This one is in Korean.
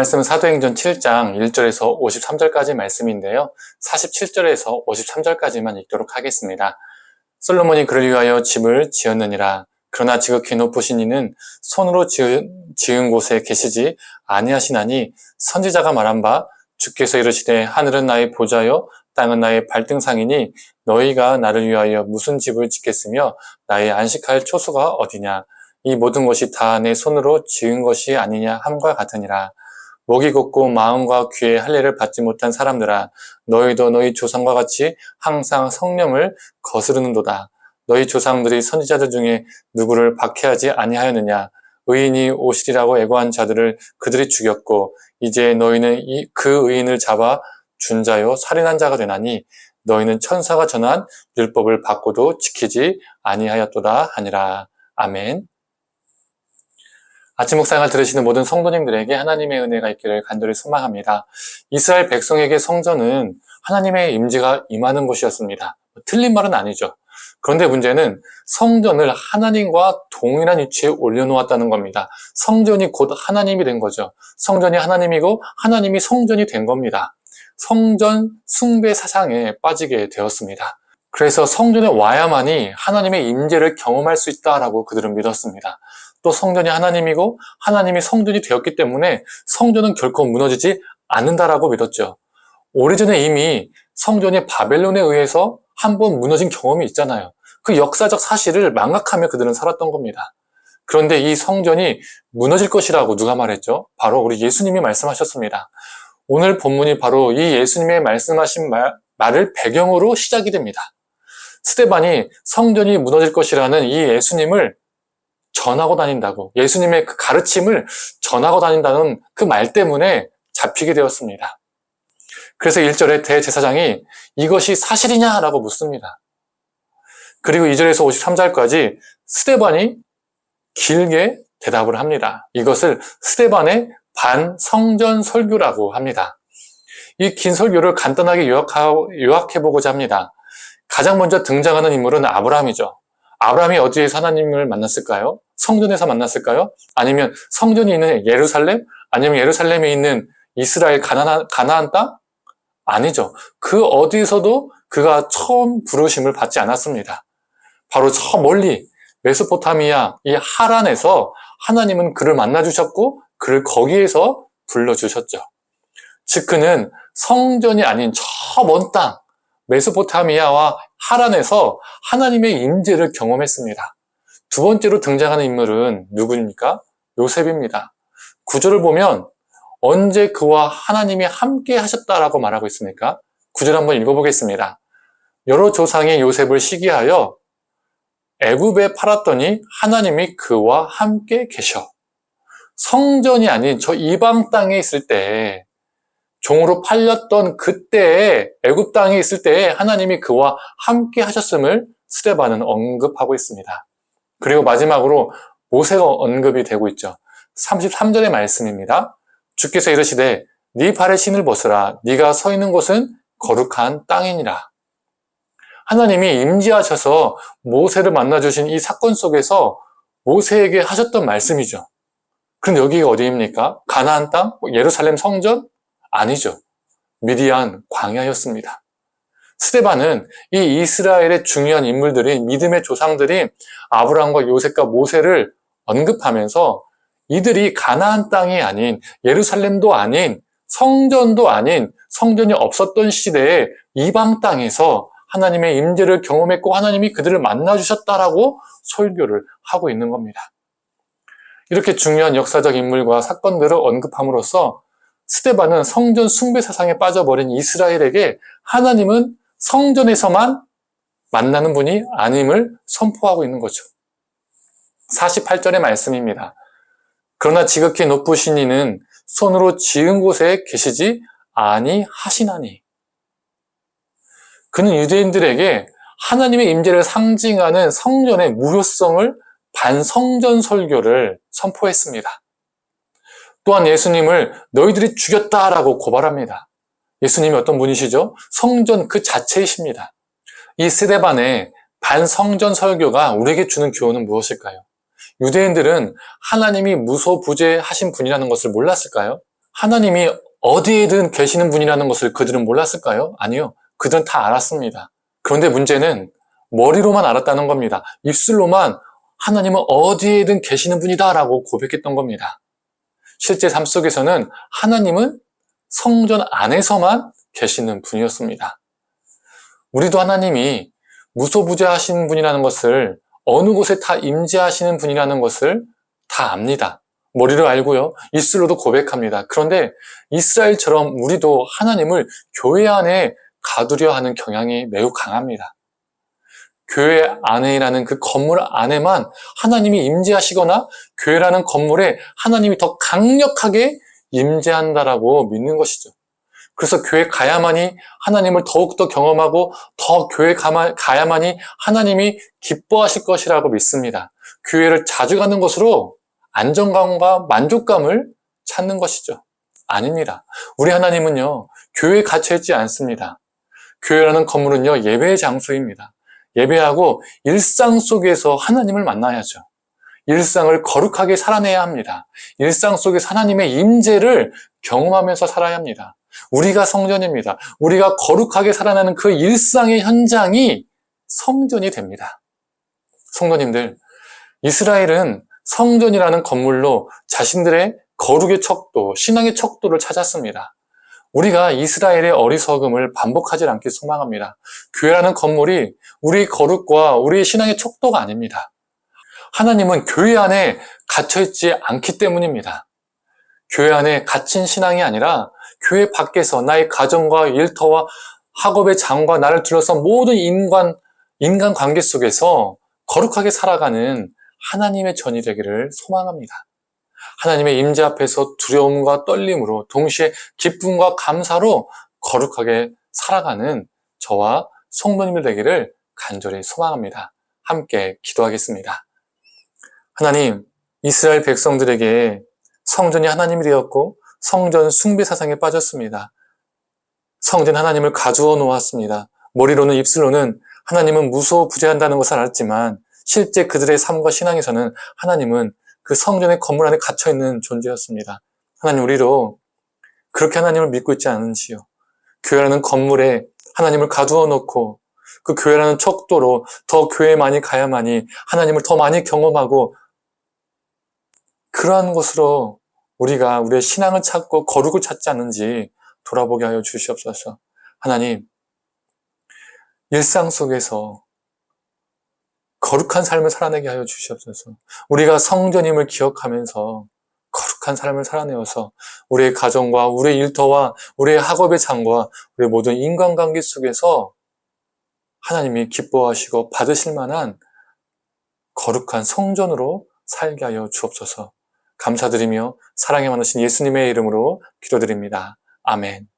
말씀은 사도행전 7장 1절에서 53절까지 말씀인데요. 47절에서 53절까지만 읽도록 하겠습니다. 솔로몬이 그를 위하여 집을 지었느니라. 그러나 지극히 높으신 이는 손으로 지은 곳에 계시지 아니하시나니 선지자가 말한 바 주께서 이르시되 하늘은 나의 보좌요 땅은 나의 발등상이니 너희가 나를 위하여 무슨 집을 짓겠으며 나의 안식할 초소가 어디냐. 이 모든 것이 다 내 손으로 지은 것이 아니냐 함과 같으니라. 목이 곧고 마음과 귀에 할례를 받지 못한 사람들아, 너희도 너희 조상과 같이 항상 성령을 거스르는도다. 너희 조상들이 선지자들 중에 누구를 박해하지 아니하였느냐. 의인이 오시리라고 애고한 자들을 그들이 죽였고 이제 너희는 그 의인을 잡아 준 자요 살인한 자가 되나니 너희는 천사가 전한 율법을 받고도 지키지 아니하였도다 하니라. 아멘. 아침 묵상을 들으시는 모든 성도님들에게 하나님의 은혜가 있기를 간절히 소망합니다. 이스라엘 백성에게 성전은 하나님의 임재가 임하는 곳이었습니다. 틀린 말은 아니죠. 그런데 문제는 성전을 하나님과 동일한 위치에 올려놓았다는 겁니다. 성전이 곧 하나님이 된 거죠. 성전이 하나님이고 하나님이 성전이 된 겁니다. 성전 숭배 사상에 빠지게 되었습니다. 그래서 성전에 와야만이 하나님의 임재를 경험할 수 있다라고 그들은 믿었습니다. 또 성전이 하나님이고 하나님이 성전이 되었기 때문에 성전은 결코 무너지지 않는다라고 믿었죠. 오래전에 이미 성전이 바벨론에 의해서 한번 무너진 경험이 있잖아요. 그 역사적 사실을 망각하며 그들은 살았던 겁니다. 그런데 이 성전이 무너질 것이라고 누가 말했죠? 바로 우리 예수님이 말씀하셨습니다. 오늘 본문이 바로 이 예수님의 말씀하신 말을 배경으로 시작이 됩니다. 스데반이 성전이 무너질 것이라는 이 예수님을 전하고 다닌다고, 예수님의 그 가르침을 전하고 다닌다는 그 말 때문에 잡히게 되었습니다. 그래서 1절에 대제사장이 이것이 사실이냐라고 묻습니다. 그리고 2절에서 53절까지 스데반이 길게 대답을 합니다. 이것을 스데반의 반성전 설교라고 합니다. 이 긴 설교를 간단하게 요약해보고자 합니다. 가장 먼저 등장하는 인물은 아브라함이죠. 아브라함이 어디에서 하나님을 만났을까요? 성전에서 만났을까요? 아니면 성전이 있는 예루살렘? 아니면 예루살렘에 있는 이스라엘 가나안 땅? 아니죠. 그 어디서도 그가 처음 부르심을 받지 않았습니다. 바로 저 멀리 메소포타미아 이 하란에서 하나님은 그를 만나주셨고 그를 거기에서 불러주셨죠. 즉 그는 성전이 아닌 저 먼 땅 메소포타미아와 하란에서 하나님의 임재를 경험했습니다. 두 번째로 등장하는 인물은 누구입니까? 요셉입니다. 구절을 보면 언제 그와 하나님이 함께 하셨다라고 말하고 있습니까? 구절 한번 읽어보겠습니다. 여러 조상이 요셉을 시기하여 애굽에 팔았더니 하나님이 그와 함께 계셔. 성전이 아닌 저 이방 땅에 있을 때, 종으로 팔렸던 그때에 애굽 땅에 있을 때에 하나님이 그와 함께 하셨음을 스데반은 언급하고 있습니다. 그리고 마지막으로 모세가 언급이 되고 있죠. 33절의 말씀입니다. 주께서 이르시되 네 발에 신을 벗으라. 네가 서 있는 곳은 거룩한 땅이니라. 하나님이 임재하셔서 모세를 만나주신 이 사건 속에서 모세에게 하셨던 말씀이죠. 그런데 여기가 어디입니까? 가나안 땅? 예루살렘 성전? 아니죠. 미디안 광야였습니다. 스데반은 이 이스라엘의 중요한 인물들인 믿음의 조상들이 아브라함과 요셉과 모세를 언급하면서 이들이 가나안 땅이 아닌 예루살렘도 아닌 성전도 아닌 성전이 없었던 시대에 이방 땅에서 하나님의 임재를 경험했고 하나님이 그들을 만나주셨다라고 설교를 하고 있는 겁니다. 이렇게 중요한 역사적 인물과 사건들을 언급함으로써 스데반은 성전 숭배 사상에 빠져버린 이스라엘에게 하나님은 성전에서만 만나는 분이 아님을 선포하고 있는 거죠. 48절의 말씀입니다. 그러나 지극히 높으신 이는 손으로 지은 곳에 계시지 아니하시나니. 그는 유대인들에게 하나님의 임재를 상징하는 성전의 무효성을 반성전 설교를 선포했습니다. 또한 예수님을 너희들이 죽였다라고 고발합니다. 예수님이 어떤 분이시죠? 성전 그 자체이십니다. 이 스데반의 반성전 설교가 우리에게 주는 교훈은 무엇일까요? 유대인들은 하나님이 무소부재하신 분이라는 것을 몰랐을까요? 하나님이 어디에든 계시는 분이라는 것을 그들은 몰랐을까요? 아니요. 그들은 다 알았습니다. 그런데 문제는 머리로만 알았다는 겁니다. 입술로만 하나님은 어디에든 계시는 분이다라고 고백했던 겁니다. 실제 삶 속에서는 하나님은 성전 안에서만 계시는 분이었습니다. 우리도 하나님이 무소부재하신 분이라는 것을, 어느 곳에 다 임재하시는 분이라는 것을 다 압니다. 머리로 알고요. 입술로도 고백합니다. 그런데 이스라엘처럼 우리도 하나님을 교회 안에 가두려 하는 경향이 매우 강합니다. 교회 안에라는 그 건물 안에만 하나님이 임재하시거나 교회라는 건물에 하나님이 더 강력하게 임재한다라고 믿는 것이죠. 그래서 교회 가야만이 하나님을 더욱더 경험하고 더 교회 가야만이 하나님이 기뻐하실 것이라고 믿습니다. 교회를 자주 가는 것으로 안정감과 만족감을 찾는 것이죠. 아닙니다. 우리 하나님은요, 교회에 갇혀있지 않습니다. 교회라는 건물은요, 예배의 장소입니다. 예배하고 일상 속에서 하나님을 만나야죠. 일상을 거룩하게 살아내야 합니다. 일상 속에서 하나님의 임재를 경험하면서 살아야 합니다. 우리가 성전입니다. 우리가 거룩하게 살아나는 그 일상의 현장이 성전이 됩니다. 성도님들, 이스라엘은 성전이라는 건물로 자신들의 거룩의 척도, 신앙의 척도를 찾았습니다. 우리가 이스라엘의 어리석음을 반복하지 않길 소망합니다. 교회라는 건물이 우리 거룩과 우리의 신앙의 척도가 아닙니다. 하나님은 교회 안에 갇혀있지 않기 때문입니다. 교회 안에 갇힌 신앙이 아니라 교회 밖에서 나의 가정과 일터와 학업의 장과 나를 둘러싼 모든 인간 관계 속에서 거룩하게 살아가는 하나님의 전이 되기를 소망합니다. 하나님의 임재 앞에서 두려움과 떨림으로 동시에 기쁨과 감사로 거룩하게 살아가는 저와 성도님들 되기를 간절히 소망합니다. 함께 기도하겠습니다. 하나님, 이스라엘 백성들에게 성전이 하나님이 되었고 성전 숭배 사상에 빠졌습니다. 성전 하나님을 가두어 놓았습니다. 머리로는 입술로는 하나님은 무소부재한다는 것을 알았지만 실제 그들의 삶과 신앙에서는 하나님은 그 성전의 건물 안에 갇혀있는 존재였습니다. 하나님, 우리도 그렇게 하나님을 믿고 있지 않은지요. 교회라는 건물에 하나님을 가두어 놓고 그 교회라는 척도로 더 교회에 많이 가야만이 하나님을 더 많이 경험하고 그러한 것으로 우리가 우리의 신앙을 찾고 거룩을 찾지 않는지 돌아보게 하여 주시옵소서. 하나님, 일상 속에서 거룩한 삶을 살아내게 하여 주시옵소서. 우리가 성전임을 기억하면서 거룩한 삶을 살아내어서 우리의 가정과 우리의 일터와 우리의 학업의 장과 우리의 모든 인간관계 속에서 하나님이 기뻐하시고 받으실 만한 거룩한 성전으로 살게 하여 주옵소서. 감사드리며 사랑에 많으신 예수님의 이름으로 기도드립니다. 아멘.